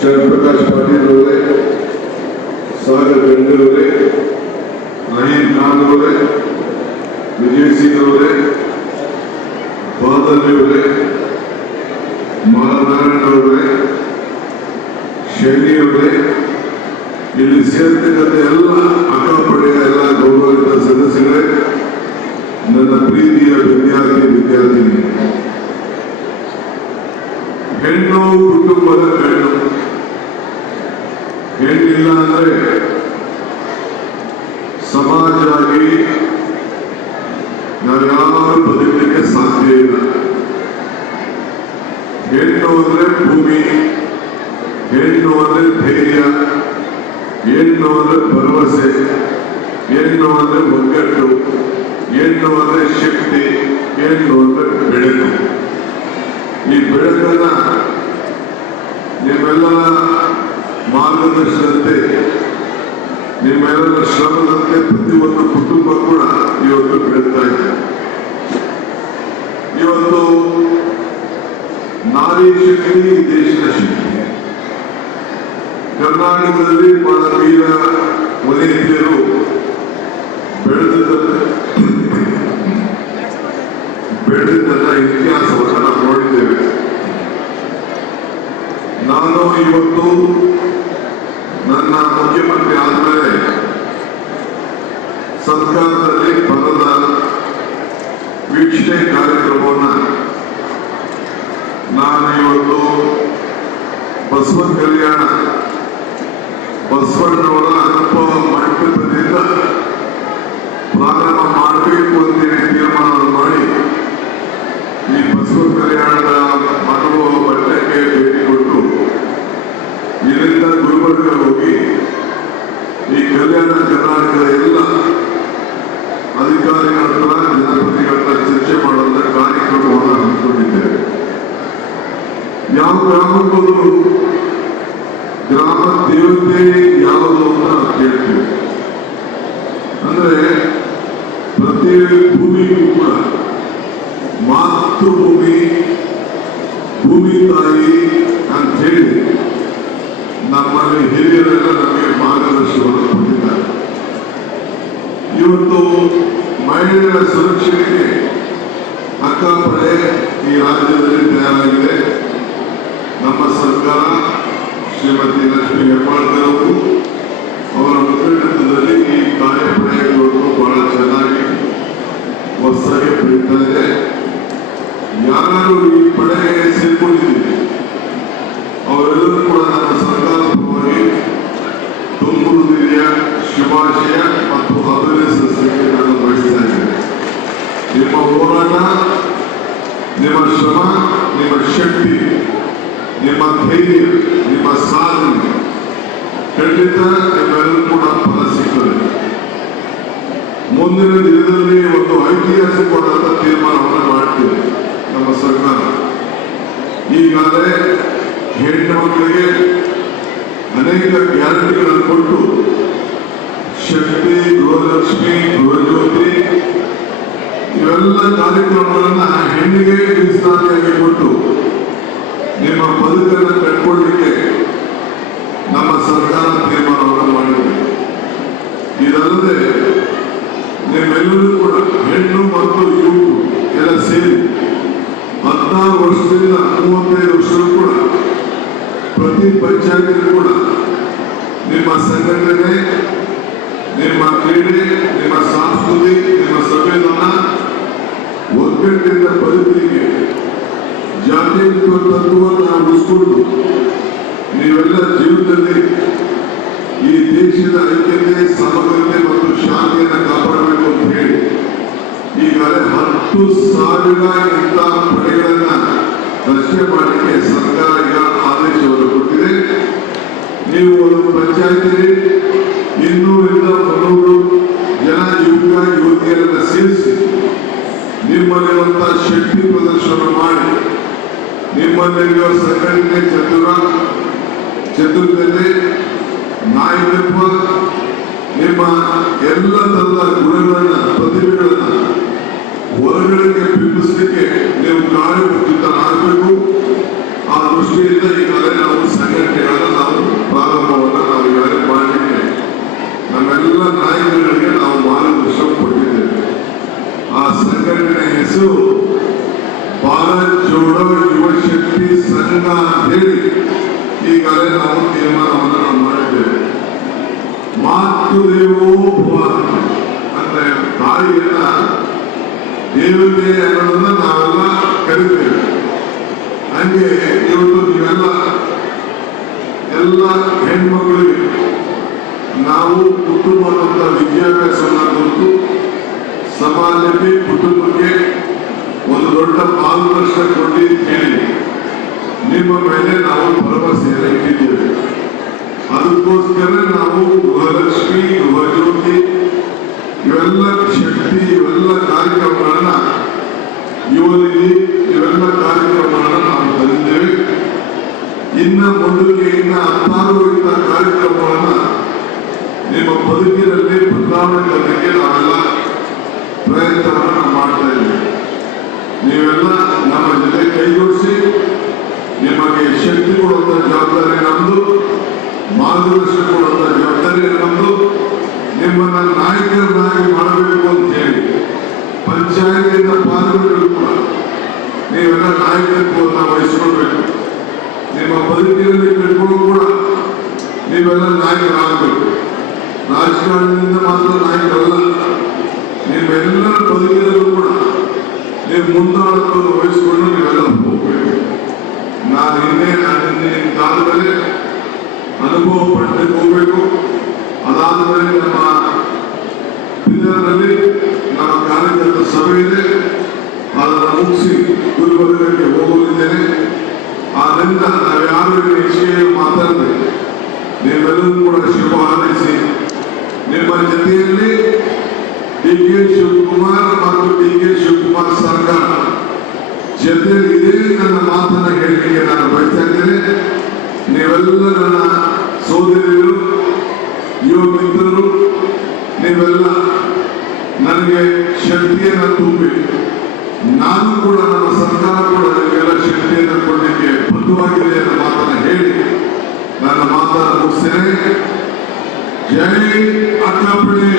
ಶರತ್ ಪ್ರಕಾಶ್ ಪಾಟೀಲ್ ಅವರೇ, ಸಾಗರ್ ಗಂಗಲ್ ಅವರೇ, ರಹೀಂ ಖಾನ್ ಅವರೇ, ವಿಜಯ್ ಸಿಂಗ್ ಅವರೇ, ಬಾದಲ್ ಅವರೇ, ಮಾಲನಾರಾಯಣ ಅವರೇ, ಶೈಲಿ ಅವರೇ, ಇಲ್ಲಿ ಸೇರ್ತಕ್ಕಂಥ ಎಲ್ಲ ಅಕ್ಕಪಡೆಯ ಎಲ್ಲ ಗೌರವಿತ ಸದಸ್ಯರೇ, ನನ್ನ ಪ್ರೀತಿಯ ವಿದ್ಯಾರ್ಥಿನಿ, ಹೆಣ್ಣು ಕುಟುಂಬದ ಹೆಣ್ಣು. ಹೆಣ್ಣಿಲ್ಲ ಅಂದ್ರೆ ಸಮಾಜ ಆಗಿ ನಾವ್ಯಾರು ಬದುಕಲಿಕ್ಕೆ ಸಾಧ್ಯ ಇಲ್ಲ. ಹೆಣ್ಣು ಅಂದ್ರೆ ಭೂಮಿ, ಹೆಣ್ಣು ಅಂದ್ರೆ ಧೈರ್ಯ, ಹೆಣ್ಣು ಅಂದ್ರೆ ಭರವಸೆ, ಹೆಣ್ಣು ಅಂದ್ರೆ ಒಗ್ಗಟ್ಟು, ಹೆಣ್ಣು ಅಂದ್ರೆ ಶಕ್ತಿ, ಹೆಣ್ಣು ಅಂದ್ರೆ ಬೆಳಕು. ಈ ಬೆಳಕನ್ನ ನಿಮ್ಮೆಲ್ಲರ ಮಾರ್ಗದರ್ಶನದಂತೆ, ನಿಮ್ಮೆಲ್ಲರ ಶ್ರಮದಂತೆ ಪ್ರತಿಯೊಂದು ಕುಟುಂಬ ಕೂಡ ಇವತ್ತು ಬೆಳಗ್ತಾ ಇದೆ. ಇವತ್ತು ನಾರಿ ಶಕ್ತಿ ದೇಶದ ಶಕ್ತಿ. ಕರ್ನಾಟಕದಲ್ಲಿ ಬಹಳ ವೀರ ವನಿತೆಯರು ಬೆಳೆದನ್ನ ಇತಿಹಾಸವನ್ನು ನಾವು ನೋಡಿದ್ದೇವೆ. ನಾನು ಇವತ್ತು ನನ್ನ ಮುಖ್ಯಮಂತ್ರಿ ಆದ್ಮೇಲೆ ಸರ್ಕಾರದಲ್ಲಿ ಬರದ ವೀಕ್ಷಣೆ ಕಾರ್ಯಕ್ರಮವನ್ನು ನಾನು ಇವತ್ತು ಬಸವ ಕಲ್ಯಾಣ ಬಸವಣ್ಣವರ ಅನುಭವ ಮಂಟಪದಿಂದ ಪ್ರಾರಂಭ ಮಾಡಬೇಕು ಅಂತೇಳಿ ತೀರ್ಮಾನವನ್ನು ಮಾಡಿ ಈ ಬಸವ ಕಲ್ಯಾಣದ ಅನುಭವ ಮಟ್ಟಕ್ಕೆ ಭೇಟಿ ಕೊಟ್ಟು ಇಲ್ಲಿಂದ ಗುಲ್ಬರ್ಗ ಹೋಗಿ ಈ ಕಲ್ಯಾಣ ಕರ್ನಾಟಕದ ಎಲ್ಲ ಅಧಿಕಾರಿಗಳ ಹತ್ರ ಜನಪ್ರತಿನಿಧಿಗಳ ಹತ್ರ ಚರ್ಚೆ ಮಾಡುವಂತ ಕಾರ್ಯಕ್ರಮವನ್ನು ಹಮ್ಮಿಕೊಂಡಿದ್ದೇವೆ. ಯಾವ ಗ್ರಾಮಕ್ಕೋದ್ರು ಗ್ರಾಮ ದೇವತೆ ಯಾವುದು ಅಂತ ಕೇಳ್ತೀವಿ. ಅಂದ್ರೆ ಪ್ರತಿ ಭೂಮಿಗೂ ಕೂಡ ಮಾತೃಭೂಮಿ, ಭೂಮಿ ತಾಯಿ ಅಂತ ಹೇಳಿ ನಮ್ಮಲ್ಲಿ ಹಿರಿಯರೆಲ್ಲ ನಮಗೆ ಮಾರ್ಗದರ್ಶನವನ್ನು ಕೊಟ್ಟಿದ್ದಾರೆ. ಇವತ್ತು ಮಹಿಳೆಯರ ಸುರಕ್ಷತೆಗೆ ಅಕ್ಕಪಡೆ ಈ ರಾಜ್ಯದಲ್ಲಿ ತಯಾರಾಗಿದೆ. ನಮ್ಮ ಸರ್ಕಾರ ಶ್ರೀಮತಿ ಲಕ್ಷ್ಮೀ ಹೆಬ್ಬಾಳ್ಕರ್ ಅವರು ಅವರ ಮುಖಂಡತ್ವದಲ್ಲಿ ಈ ಕಾರ್ಯಪಡೆಗಳು ಬಹಳ ಚೆನ್ನಾಗಿ ಹೊಸದಾಗಿ ಬೆಳೀತಾ ಇದೆ. ಯಾರು ಈ ಪಡೆಗೆ ಸೇರ್ಕೊಂಡಿದ್ದೀವಿ ಅವರೆಲ್ಲರೂ ಕೂಡ ನಮ್ಮ ಸರ್ಕಾರ ಪರವಾಗಿ ತುಂಬು ಹೃದಯ ಶುಭಾಶಯ ಮತ್ತು ಅಭಿನಂದಿಸಲಿಕ್ಕೆ ನಾನು ಬಯಸ್ತಾ ಇದ್ದೇನೆ. ನಿಮ್ಮ ಹೋರಾಟ, ನಿಮ್ಮ ಶ್ರಮ, ನಿಮ್ಮ ಶಕ್ತಿ, ನಿಮ್ಮ ಧೈರ್ಯ, ನಿಮ್ಮ ಸಾಧನೆ ಖಂಡಿತ ನಿಮ್ಮೆಲ್ಲರೂ ಕೂಡ ಫಲ ಸಿಗ್ತದೆ. ಮುಂದಿನ ದಿನದಲ್ಲಿ ಒಂದು ಐತಿಹಾಸಿಕವಾದಂಥ ತೀರ್ಮಾನವನ್ನು ಮಾಡ್ತೇವೆ ನಮ್ಮ ಸರ್ಕಾರ. ಈಗಾಗಲೇ ಹೆಣ್ಣು ಮಕ್ಕಳಿಗೆ ಅನೇಕ ಗ್ಯಾರಂಟಿಗಳನ್ನು ಕೊಟ್ಟು ಶಕ್ತಿ, ಗೃಹಲಕ್ಷ್ಮಿ, ಗೃಹಜ್ಯೋತಿ ಇವೆಲ್ಲ ಕಾರ್ಯಕ್ರಮಗಳನ್ನ ಹೆಣ್ಣಿಗೆ ಮೀಸಲಾತಿಯಾಗಿ ಕೊಟ್ಟು ನಿಮ್ಮ ಬದುಕನ್ನು ಕಟ್ಕೊಳ್ಳಲಿಕ್ಕೆ ನಮ್ಮ ಸರ್ಕಾರ ತೀರ್ಮಾನವನ್ನು ಮಾಡಿದೆ. ಇದಲ್ಲದೆ ನಿಮ್ಮೆಲ್ಲರೂ ಕೂಡ ಹೆಣ್ಣು ಮತ್ತು ಯುವಕರು ಎಲ್ಲ ಸೇರಿ 16 ವರ್ಷದಿಂದ 35 ವರ್ಷಗಳು ಕೂಡ ಪ್ರತಿ ಪಂಚಾಯತ್ ಕೂಡ ನಿಮ್ಮ ಸಂಘಟನೆ, ನಿಮ್ಮ ಕ್ರೀಡೆ, ನಿಮ್ಮ ಸಂಸ್ಕೃತಿ, ನಿಮ್ಮ ಸಂವಿಧಾನ ಒಗ್ಗಟ್ಟಿಂದ ಬದುಕಲಿಕ್ಕೆ ಜಾತ್ಯತೀತ ತತ್ವವನ್ನು ಉಳಿಸಿಕೊಂಡು ನೀವೆಲ್ಲ ಜೀವನದಲ್ಲಿ ಈ ದೇಶದ ಐಕ್ಯತೆ, ಸಮಗ್ರತೆ ಮತ್ತು ಶಾಂತಿಯನ್ನು ಕಾಪಾಡಬೇಕು ಅಂತ ಹೇಳಿ ಈಗಾಗಲೇ 10,000 ಇಂಥ ಪಡೆಗಳನ್ನ ರಚನೆ ಮಾಡಲಿಕ್ಕೆ ಸರ್ಕಾರ ಈಗ ಆದೇಶವನ್ನು ಕೊಟ್ಟಿದೆ. ನೀವು ಒಂದು ಪಂಚಾಯತಿಗೆ 200ರಿಂದ 300 ಜನ ಯುವಕ ಯುವತಿಯರನ್ನ ಸೇರಿಸಿ ನಿಮ್ಮಲ್ಲಿರುವಂತಹ ಶಕ್ತಿ ಪ್ರದರ್ಶನ ಮಾಡಿ ನಿಮ್ಮಲ್ಲಿರುವ ಸಂಘಟನೆ ಚತುರತೆ, ನಾಯಕತ್ವ, ನಿಮ್ಮ ಎಲ್ಲ ತರದ ಗುಣಗಳನ್ನ, ಪ್ರತಿಭೆಗಳನ್ನ ಹೊರಗಡೆಗೆ ಬಿಂಬಿಸಲಿಕ್ಕೆ ನೀವು ಕಾರ್ಯಪ್ರವೃತ್ತರಾಗಬೇಕು. ಆ ದೃಷ್ಟಿಯಿಂದ ಈಗಾಗಲೇ ನಾವು ಸಂಘಟನೆಗಳನ್ನು ಇವೆಲ್ಲ ನಾಯಕರುಗಳಿಗೆ ನಾವು ಮಾರ್ಗದರ್ಶನ ಕೊಟ್ಟಿದ್ದೇವೆ. ಆ ಸಂಘಟನೆ ಹೆಸರು ಭಾರತ್ ಜೋಡೋ ಯುವ ಶಕ್ತಿ ಸಂಘ ಅಂತ ಹೇಳಿ ಈಗಾಗಲೇ ನಾವು ತೀರ್ಮಾನವನ್ನು ನಾವು ಮಾಡಿದ್ದೇವೆ. ಮಾತು ದೇವೋ ಭವ ಅಂದ್ರೆ ತಾಯಿಯನ್ನ ದೇವತೆ ಅನ್ನೋದನ್ನ ನಾವೆಲ್ಲ ಕರಿತೇವೆ. ಹಂಗೆ ಇವತ್ತು ನೀವೆಲ್ಲ ಎಲ್ಲ ಹೆಣ್ಮಕ್ಳಿಗೆ ನಾವು ಕುಟುಂಬದ ವಿದ್ಯಾಭ್ಯಾಸವನ್ನು ಕೊಟ್ಟು ಸಮಾಜಕ್ಕೆ ಕುಟುಂಬಕ್ಕೆ ಒಂದು ದೊಡ್ಡ ಮಾರ್ಗದರ್ಶನ ಕೊಡಿ ಅಂತ ಹೇಳಿ ನಿಮ್ಮ ಮೇಲೆ ನಾವು ಭರವಸೆಯನ್ನು ಇಟ್ಟಿದ್ದೇವೆ. ಅದಕ್ಕೋಸ್ಕರ ನಾವು ಗೃಹಲಕ್ಷ್ಮಿ, ಗೃಹಜ್ಯೋತಿ ಇವೆಲ್ಲ ಶಕ್ತಿ ಇವೆಲ್ಲ ಕಾರ್ಯಕ್ರಮಗಳನ್ನ ಯುವನಿಧಿ ಇವೆಲ್ಲ ಕಾರ್ಯಕ್ರಮಗಳನ್ನ ನಾವು ತಂದಿದ್ದೇವೆ. ಇನ್ನ ಮುಂದಕ್ಕೆ ಇನ್ನ 16 ಇಂಥ ಕಾರ್ಯಕ್ರಮಗಳನ್ನ ನಿಮ್ಮ ಬದುಕಿನಲ್ಲಿ ಬದಲಾವಣೆ ತರಲಿಕ್ಕೆ ನಾವೆಲ್ಲ ಪ್ರಯತ್ನವನ್ನು ಮಾಡ್ತಾ ಇದ್ದೇವೆ. ನೀವೆಲ್ಲ ನಮ್ಮ ಜೊತೆ ಕೈಗೂಡಿಸಿ ನಿಮಗೆ ಶಕ್ತಿ ಕೊಡುವಂತ ಜವಾಬ್ದಾರಿ ನಮ್ಮದು, ಮಾರ್ಗದರ್ಶನ ಕೊಡುವಂತ ಜವಾಬ್ದಾರಿ ನಮ್ಮದು. ನಿಮ್ಮನ್ನ ನಾಯಕರನ್ನಾಗಿ ಮಾಡಬೇಕು ಅಂತ ಹೇಳಿ ಪಂಚಾಯತಿಯಿಂದ ಪಾಲ್ಗೊಂಡು ಕೂಡ ನೀವೆಲ್ಲ ನಾಯಕತ್ವವನ್ನು ವಹಿಸಿಕೊಳ್ಬೇಕು. ನಿಮ್ಮ ಬದುಕಿನಲ್ಲಿ ಕಟ್ಕೊಂಡು ಕೂಡ ನೀವೆಲ್ಲ ನಾಯಕರಾಗಬೇಕು. ರಾಜಕಾರಣದಿಂದ ಮಾತ್ರ ನಾಯಕರಲ್ಲ, ನಿಮ್ಮೆಲ್ಲರ ಬದುಕಿನಲ್ಲೂ ಕೂಡ ನೀವು ಮುಂದಾಳತ್ವವನ್ನು ವಹಿಸಿಕೊಂಡು ನೀವೆಲ್ಲ ಹೋಗ್ಬೇಕು. ನಾನು ಹಿಂದೆ ಕಾಲದಲ್ಲಿ ಅನುಭವ ಪಡೆದು ಹೋಗ್ಬೇಕು. ಅದಾದ್ಮೇಲೆ ನಮ್ಮ ಬಿದರ್ನಲ್ಲಿ ನಮ್ಮ ಕಾರ್ಯಕರ್ತ ಸಭೆ ಇದೆ, ಅದನ್ನು ಮುಗಿಸಿ ಗುಲ್ಬರ್ಗಕ್ಕೆ ಹೋಗಲಿದ್ದೇನೆ. ಆದ್ರಿಂದ ನಾವು ಯಾರು ವಿಷಯ ಮಾತಾಡಬೇಕು, ನೀವೆಲ್ಲರೂ ಕೂಡ ಶುಭ ಹಾರೈಸಿ ನಿಮ್ಮ ಜೊತೆಯಲ್ಲಿ ಡಿ.ಕೆ. ಶಿವಕುಮಾರ್ ಮತ್ತು ಡಿ.ಕೆ. ಶಿವಕುಮಾರ್ ಸರ್ಕಾರ ಜೊತೆಯಲ್ಲಿ ಇದೇ ನನ್ನ ಮಾತನ್ನ ಹೇಳಲಿಕ್ಕೆ ನಾನು ಬಯಸ್ತಾ ಇದ್ದೇನೆ. ನೀವೆಲ್ಲ ನನ್ನ ಸೋದರಿಯರು, ಯುವ ಮಿತ್ರರು, ನೀವೆಲ್ಲ ನನಗೆ ಶಕ್ತಿಯನ್ನು ತುಂಬಿ ನಾನು ಕೂಡ ನಮ್ಮ ಸರ್ಕಾರ ಕೂಡ ನಿಮಗೆಲ್ಲ ಶಕ್ತಿಯನ್ನು ಕೊಡಲಿಕ್ಕೆ ಬದ್ಧವಾಗಿದೆ ಅನ್ನೋ ಮಾತನ್ನ ಹೇಳಿ ನನ್ನ ಮಾತನ್ನು ಮುಗಿಸ್ತೇನೆ. ಜೈ ಅಕ್ಕಪುಡಿ.